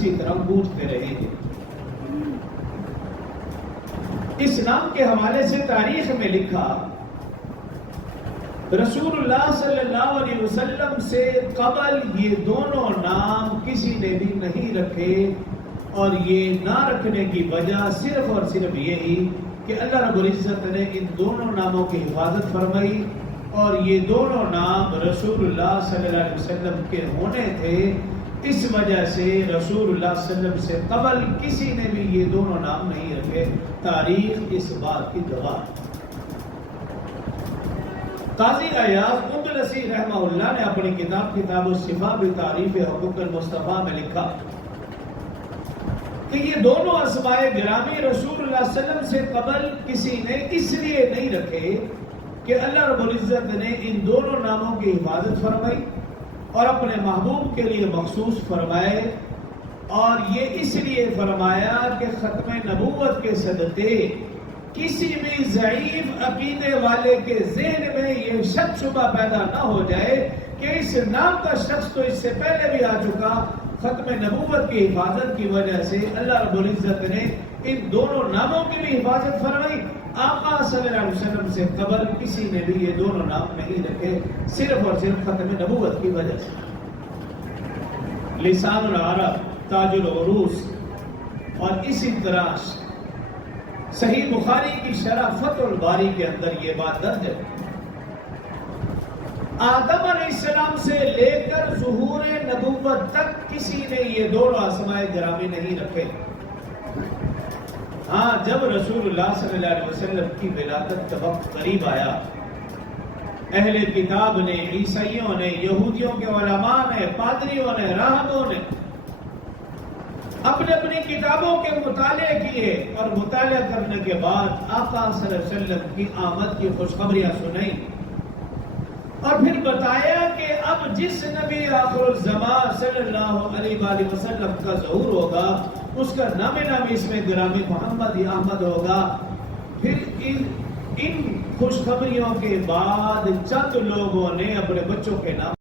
اسی طرح گونجتے رہیں گے۔ اس نام کے حوالے سے تاریخ میں لکھا، رسول اللہ صلی اللہ علیہ وسلم سے قبل یہ دونوں نام کسی نے بھی نہیں رکھے، اور یہ نہ رکھنے کی وجہ صرف اور صرف یہی کہ اللہ رب العزت نے ان دونوں ناموں کی حفاظت فرمائی، اور یہ دونوں نام رسول اللہ صلی اللہ علیہ وسلم کے ہونے تھے۔ اس وجہ سے رسول اللہ صلی اللہ علیہ وسلم سے قبل کسی نے بھی یہ دونوں نام نہیں رکھے۔ تاریخ اس بات کی گواہ ہے۔ قاضی عیاض اندلسی رحمہ اللہ نے اپنی کتاب الشفاء بتعریف حقوق المصطفیٰ میں لکھا کہ یہ دونوں اسماء گرامی رسول اللہ صلی اللہ علیہ وسلم سے قبل کسی نے اس لیے نہیں رکھے کہ اللہ رب العزت نے ان دونوں ناموں کی حفاظت فرمائی اور اپنے محبوب کے لیے مخصوص فرمائے، اور یہ اس لیے فرمایا کہ ختم نبوت کے صدقے کسی بھی ضعیف عقیدے والے کے ذہن میں یہ شک شبہ پیدا نہ ہو جائے کہ اس نام کا شخص تو اس سے پہلے بھی آ چکا۔ ختم نبوت کی حفاظت کی وجہ سے اللہ رب العزت نے ان دونوں ناموں کی بھی حفاظت فرمائی۔ آقا صلی اللہ علیہ وسلم سے قبل کسی نے بھی یہ دونوں نام نہیں رکھے، صرف اور صرف ختم نبوت کی وجہ سے۔ لسان العرب، تاج العروس، اور اسی طرح صحیح بخاری کی شرح فتح الباری کے اندر یہ بات درج ہے۔ آدم علیہ السلام سے لے کر ظہور نبوت تک کسی نے یہ دونوں اسماء گرامی نہیں رکھے۔ ہاں، جب رسول اللہ صلی اللہ علیہ وسلم کی ولادت کا وقت قریب آیا، اہل کتاب نے، عیسائیوں نے، یہودیوں کے علماء نے، پادریوں نے، راہبوں نے اپنے اپنی کتابوں کے مطالعے کیے، اور مطالعہ کرنے کے بعد آقا صلی اللہ علیہ وسلم کی آمد کی خوشخبریاں سنائیں، اور پھر بتایا کہ اب جس نبی آخر الزمان صلی اللہ علیہ وآلہ وسلم کا ظہور ہوگا اس کا نام اس میں گرامی محمد احمد ہوگا۔ پھر ان خوشخبریوں کے بعد چند لوگوں نے اپنے بچوں کے نام